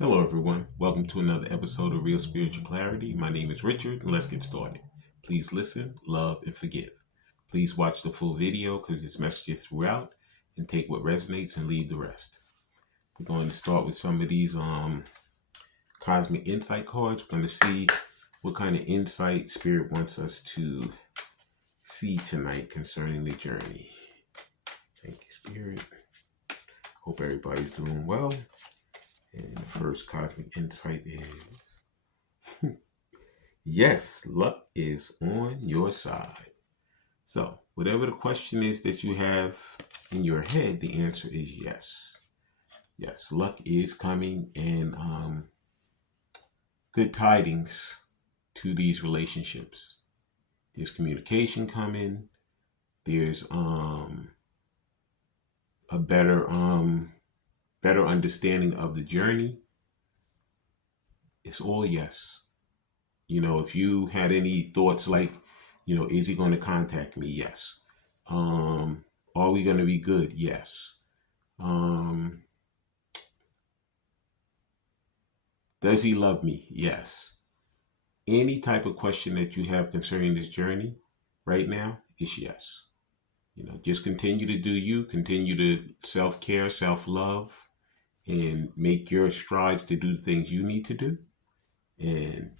Hello, everyone. Welcome to another episode of Real Spiritual Clarity. My name is Richard, and let's get started. Please listen, love, and forgive. Please watch the full video because there's messages throughout, and take what resonates and leave the rest. We're going to start with some of these cosmic insight cards. We're going to see what kind of insight Spirit wants us to see tonight concerning the journey. Thank you, Spirit. Hope everybody's doing well. And the first cosmic insight is yes, luck is on your side. So, whatever the question is that you have in your head, the answer is yes. Yes, luck is coming, and good tidings to these relationships. There's communication coming. There's a better understanding of the journey. It's all yes. If you had any thoughts like, is he going to contact me? Yes. Are we going to be good? Yes. Does he love me? Yes. Any type of question that you have concerning this journey right now is yes. Just continue to do you, continue to self-care, self-love, and make your strides to do the things you need to do. And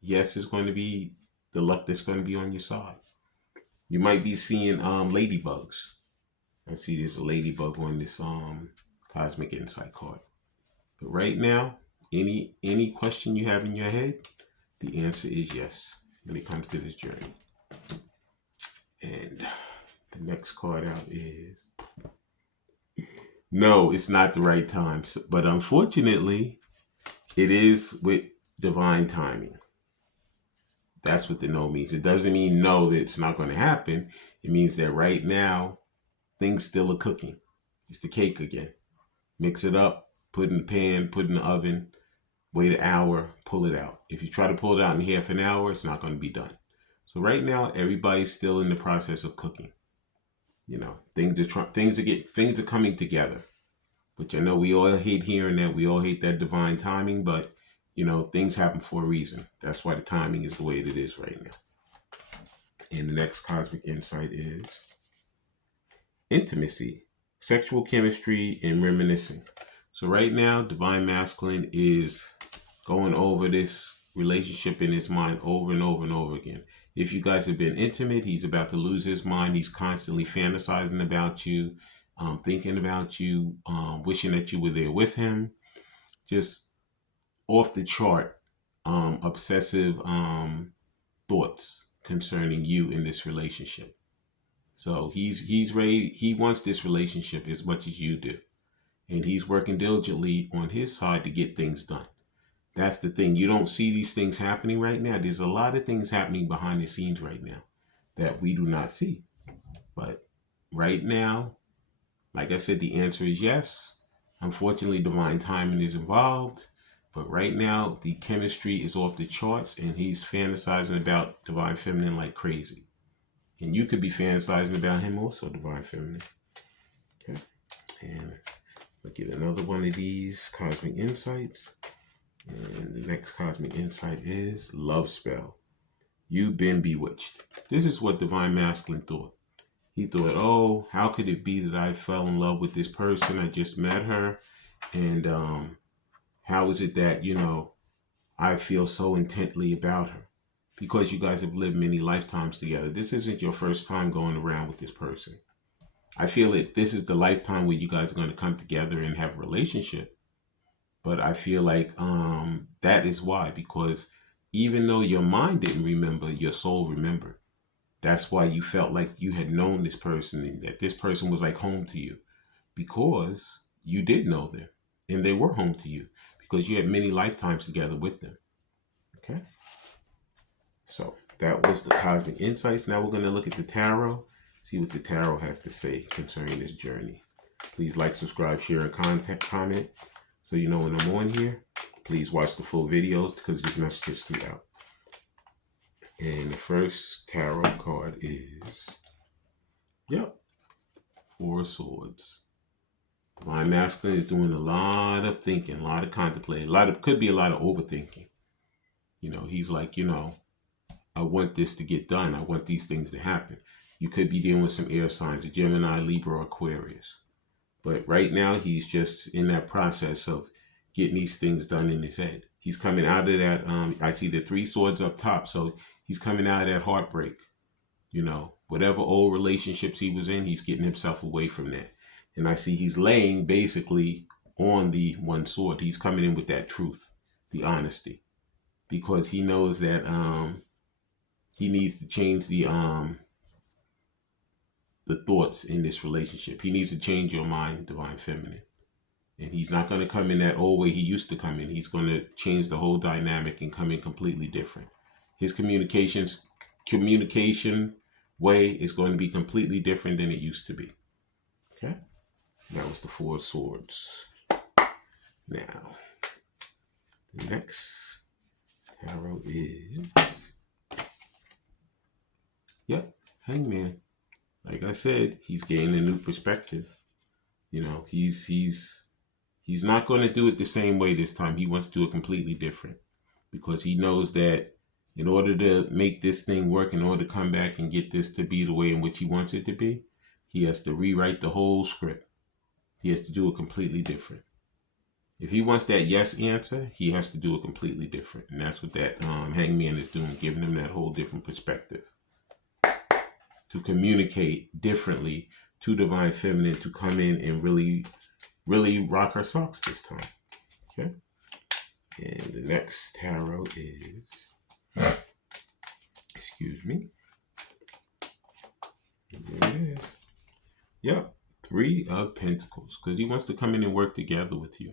yes, it's going to be the luck that's going to be on your side. You might be seeing ladybugs. I see there's a ladybug on this cosmic insight card. But right now, any question you have in your head, the answer is yes when it comes to this journey. And the next card out is no, it's not the right time. But unfortunately, it is with divine timing. That's what the no means. It doesn't mean no that it's not going to happen. It means that right now, things still are cooking. It's the cake again. Mix it up, put in the pan, put in the oven, wait an hour, pull it out. If you try to pull it out in half an hour, it's not going to be done. So right now, everybody's still in the process of cooking. Things are coming together. Which I know we all hate hearing that. We all hate that divine timing, but things happen for a reason. That's why the timing is the way it is right now. And the next cosmic insight is intimacy, sexual chemistry, and reminiscing. So right now, Divine Masculine is going over this relationship in his mind over and over and over again. If you guys have been intimate, he's about to lose his mind. He's constantly fantasizing about you, thinking about you, wishing that you were there with him. Just off the chart, obsessive thoughts concerning you in this relationship. So he's ready. He wants this relationship as much as you do, and he's working diligently on his side to get things done. That's the thing. You don't see these things happening right now. There's a lot of things happening behind the scenes right now that we do not see. But right now, like I said, the answer is yes. Unfortunately, divine timing is involved. But right now, the chemistry is off the charts, and he's fantasizing about divine feminine like crazy. And you could be fantasizing about him also, divine feminine. Okay. And I'll get another one of these cosmic insights. And the next cosmic insight is love spell. You've been bewitched. This is what Divine Masculine thought. He thought, oh, how could it be that I fell in love with this person? I just met her. And how is it that, I feel so intently about her? Because you guys have lived many lifetimes together. This isn't your first time going around with this person. I feel that this is the lifetime where you guys are going to come together and have a relationship. But I feel like that is why, because even though your mind didn't remember, your soul remembered. That's why you felt like you had known this person and that this person was like home to you, because you did know them and they were home to you because you had many lifetimes together with them. Okay. So that was the cosmic insights. Now we're going to look at the tarot, see what the tarot has to say concerning this journey. Please like, subscribe, share, and comment so you know when I'm on here. Please watch the full videos because these messages throughout. And the first tarot card is, Four of Swords. Divine Masculine is doing a lot of thinking, a lot of contemplating, could be a lot of overthinking. You know, he's like, you know, I want this to get done. I want these things to happen. You could be dealing with some air signs, a Gemini, Libra, Aquarius. But right now, he's just in that process of getting these things done in his head. He's coming out of that. I see the 3 swords up top. So he's coming out of that heartbreak. You know, whatever old relationships he was in, he's getting himself away from that. And I see he's laying basically on the 1 sword. He's coming in with that truth, the honesty, because he knows that he needs to change the thoughts in this relationship. He needs to change your mind, Divine Feminine. And he's not going to come in that old way he used to come in. He's going to change the whole dynamic and come in completely different. His communication way is going to be completely different than it used to be. Okay? That was the 4 swords. Now, the next tarot is, yep, Hangman. Like I said, he's gaining a new perspective. You know, he's not going to do it the same way this time. He wants to do it completely different, because he knows that in order to make this thing work, in order to come back and get this to be the way in which he wants it to be, he has to rewrite the whole script. He has to do it completely different. If he wants that yes answer, he has to do it completely different. And that's what that Hangman is doing, giving him that whole different perspective. To communicate differently to Divine Feminine, to come in and really, really rock her socks this time. Okay? And the next tarot is, excuse me. There it is. Yep. 3 of Pentacles. Because he wants to come in and work together with you.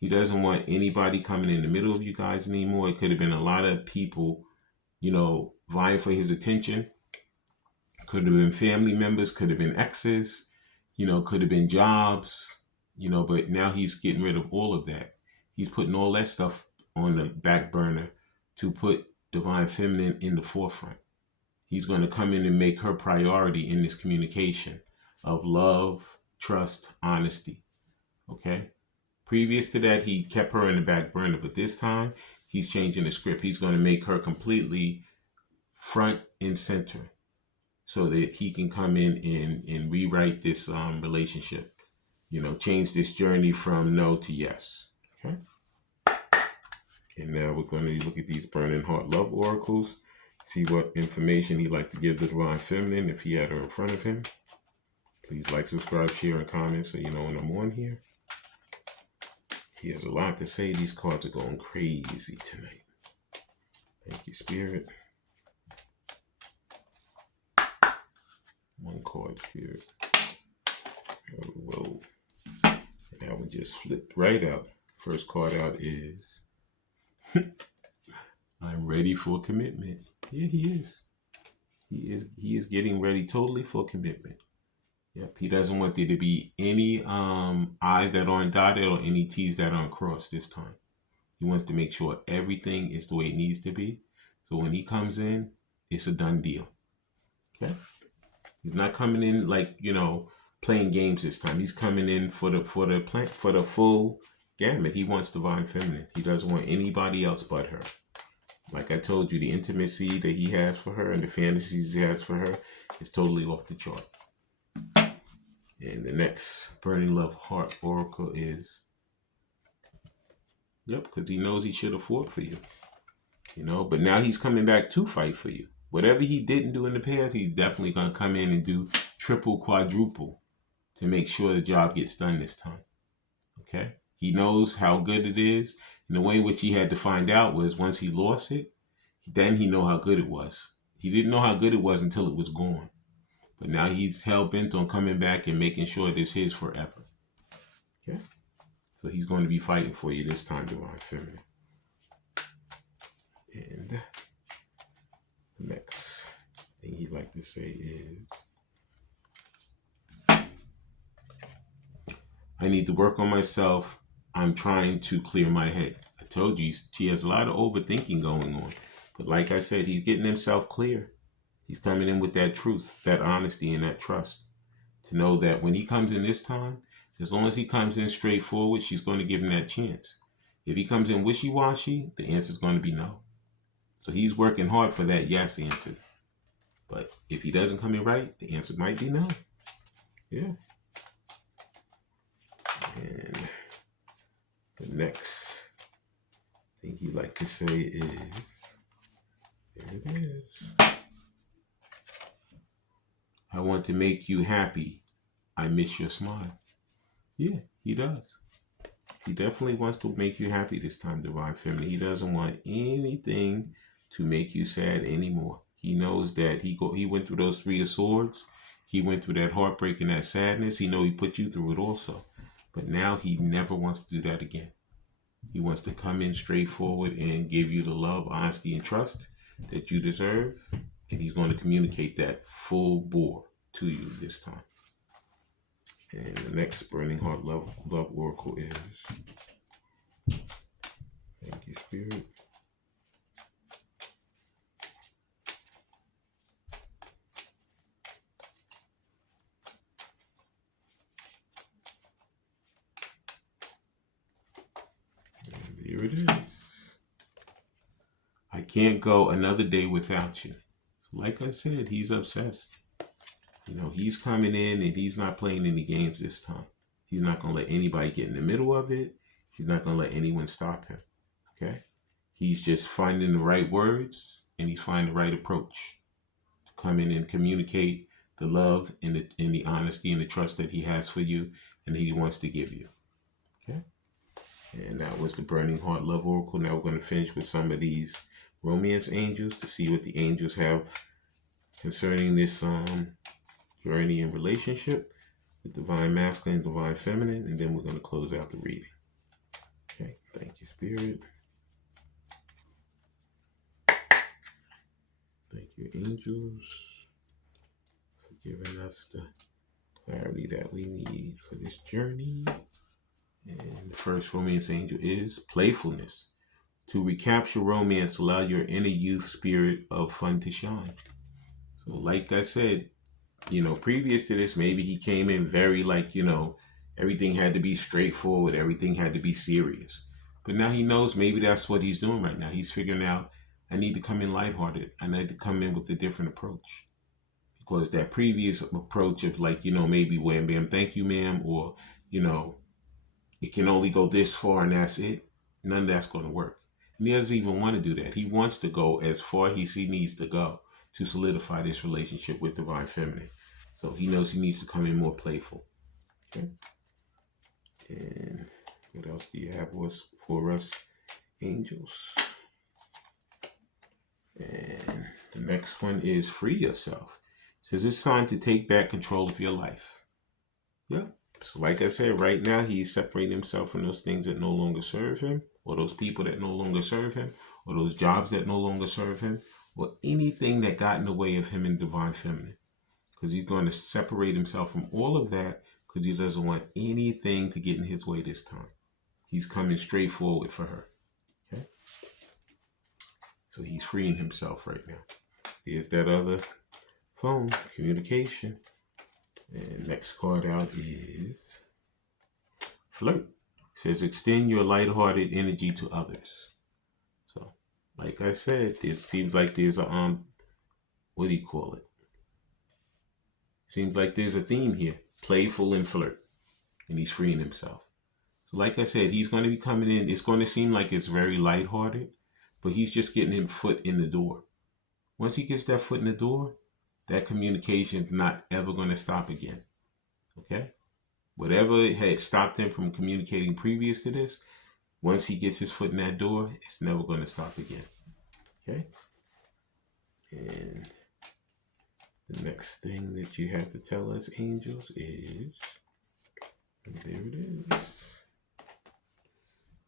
He doesn't want anybody coming in the middle of you guys anymore. It could have been a lot of people, you know, vying for his attention. Could have been family members, could have been exes, you know, could have been jobs, you know, but now he's getting rid of all of that. He's putting all that stuff on the back burner to put Divine Feminine in the forefront. He's going to come in and make her priority in this communication of love, trust, honesty. Okay? Previous to that, he kept her in the back burner, but this time he's changing the script. He's going to make her completely front and center, so that he can come in and rewrite this relationship, you know, change this journey from no to yes. Okay. And now we're going to look at these Burning Heart Love Oracles, see what information he'd like to give the Divine Feminine if he had her in front of him. Please like, subscribe, share, and comment so you know when I'm on here. He has a lot to say. These cards are going crazy tonight. Thank you, Spirit. 1 card, Spirit. Oh, whoa. That one just flipped right out. First card out is I'm ready for commitment. Yeah, he is. He is getting ready totally for commitment. Yep, he doesn't want there to be any I's that aren't dotted or any T's that aren't crossed this time. He wants to make sure everything is the way it needs to be. So when he comes in, it's a done deal. Okay? He's not coming in like, you know, playing games this time. He's coming in for the full gamut. He wants Divine Feminine. He doesn't want anybody else but her. Like I told you, the intimacy that he has for her and the fantasies he has for her is totally off the chart. And the next Burning Love Heart Oracle is, yep, because he knows he should have fought for you. You know, but now he's coming back to fight for you. Whatever he didn't do in the past, he's definitely going to come in and do triple, quadruple to make sure the job gets done this time. Okay? He knows how good it is. And the way in which he had to find out was once he lost it, then he know how good it was. He didn't know how good it was until it was gone. But now he's hell-bent on coming back and making sure it's his forever. Okay? So he's going to be fighting for you this time, Divine Feminine. And the next thing he'd like to say is, I need to work on myself. I'm trying to clear my head. I told you, she has a lot of overthinking going on. But like I said, he's getting himself clear. He's coming in with that truth, that honesty, and that trust. To know that when he comes in this time, As long as he comes in straightforward, she's going to give him that chance. If he comes in wishy-washy, the answer is going to be no. So he's working hard for that yes answer. But if he doesn't come in right, the answer might be no. Yeah. And the next thing he like to say is, there it is. I want to make you happy. I miss your smile. Yeah, he does. He definitely wants to make you happy this time, Divine Feminine. He doesn't want anything to make you sad anymore. He knows that he went through those 3 of Swords. He went through that heartbreak and that sadness. He know he put you through it also. But now he never wants to do that again. He wants to come in straightforward and give you the love, honesty, and trust that you deserve. And he's going to communicate that full bore to you this time. And the next Burning Heart Love Oracle is, thank you, Spirit. And there it is. I can't go another day without you. Like I said, he's obsessed. You know, he's coming in and he's not playing any games this time. He's not going to let anybody get in the middle of it. He's not going to let anyone stop him. Okay? He's just finding the right words and he's finding the right approach to come in and communicate the love and the honesty and the trust that he has for you and that he wants to give you. Okay? And that was the Burning Heart Love Oracle. Now we're going to finish with some of these romance angels to see what the angels have concerning this journey and relationship with Divine Masculine and Divine Feminine, and then we're going to close out the reading. Okay, thank you, Spirit. Thank you, angels, for giving us the clarity that we need for this journey. And the first romance angel is playfulness. To recapture romance, allow your inner youth spirit of fun to shine. So like I said, you know, previous to this, maybe he came in very like, you know, everything had to be straightforward. Everything had to be serious. But now he knows maybe that's what he's doing right now. He's figuring out, I need to come in lighthearted. I need to come in with a different approach. Because that previous approach of like, you know, maybe wham, bam, thank you, ma'am, or, you know, it can only go this far and that's it. None of that's going to work. And he doesn't even want to do that. He wants to go as far as he needs to go to solidify this relationship with Divine Feminine. So he knows he needs to come in more playful. Okay. And what else do you have for us, angels? And the next one is free yourself. It says it's time to take back control of your life. Yeah. So like I said, right now he's separating himself from those things that no longer serve him, or those people that no longer serve him, or those jobs that no longer serve him, or anything that got in the way of him in Divine Feminine. Because he's going to separate himself from all of that because he doesn't want anything to get in his way this time. He's coming straight forward for her. Okay? So he's freeing himself right now. There's that other phone, communication. And next card out is Flirt. It says extend your lighthearted energy to others. So, like I said, it seems like there's a what do you call it? Seems like there's a theme here. Playful and flirt. And he's freeing himself. So like I said, he's going to be coming in. It's going to seem like it's very lighthearted, but he's just getting his foot in the door. Once he gets that foot in the door, that communication is not ever going to stop again. Okay? Whatever had stopped him from communicating previous to this, once he gets his foot in that door, it's never going to stop again. Okay? And the next thing that you have to tell us, angels, is, there it is.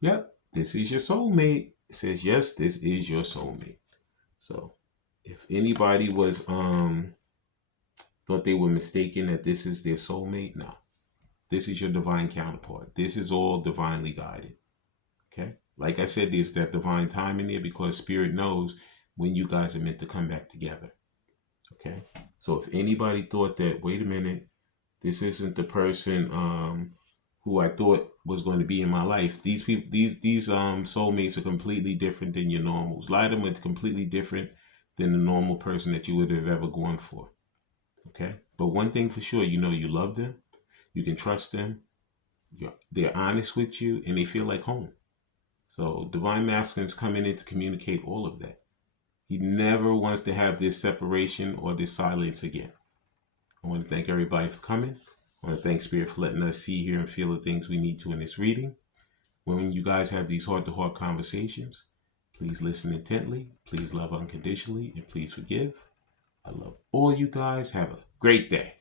Yep, this is your soulmate. It says, yes, this is your soulmate. So if anybody was thought they were mistaken that this is their soulmate, no. This is your divine counterpart. This is all divinely guided. Okay? Like I said, there's that divine time in there because Spirit knows when you guys are meant to come back together. Okay? So if anybody thought that, wait a minute, this isn't the person who I thought was going to be in my life. These people, these soulmates are completely different than your normals. A lot of them are completely different than the normal person that you would have ever gone for. Okay, but one thing for sure, you know you love them, you can trust them, they're honest with you, and they feel like home. So Divine Masculine's coming in to communicate all of that. He never wants to have this separation or this silence again. I want to thank everybody for coming. I want to thank Spirit for letting us see, hear, and feel the things we need to in this reading. When you guys have these heart-to-heart conversations, please listen intently, please love unconditionally, and please forgive. I love all you guys. Have a great day.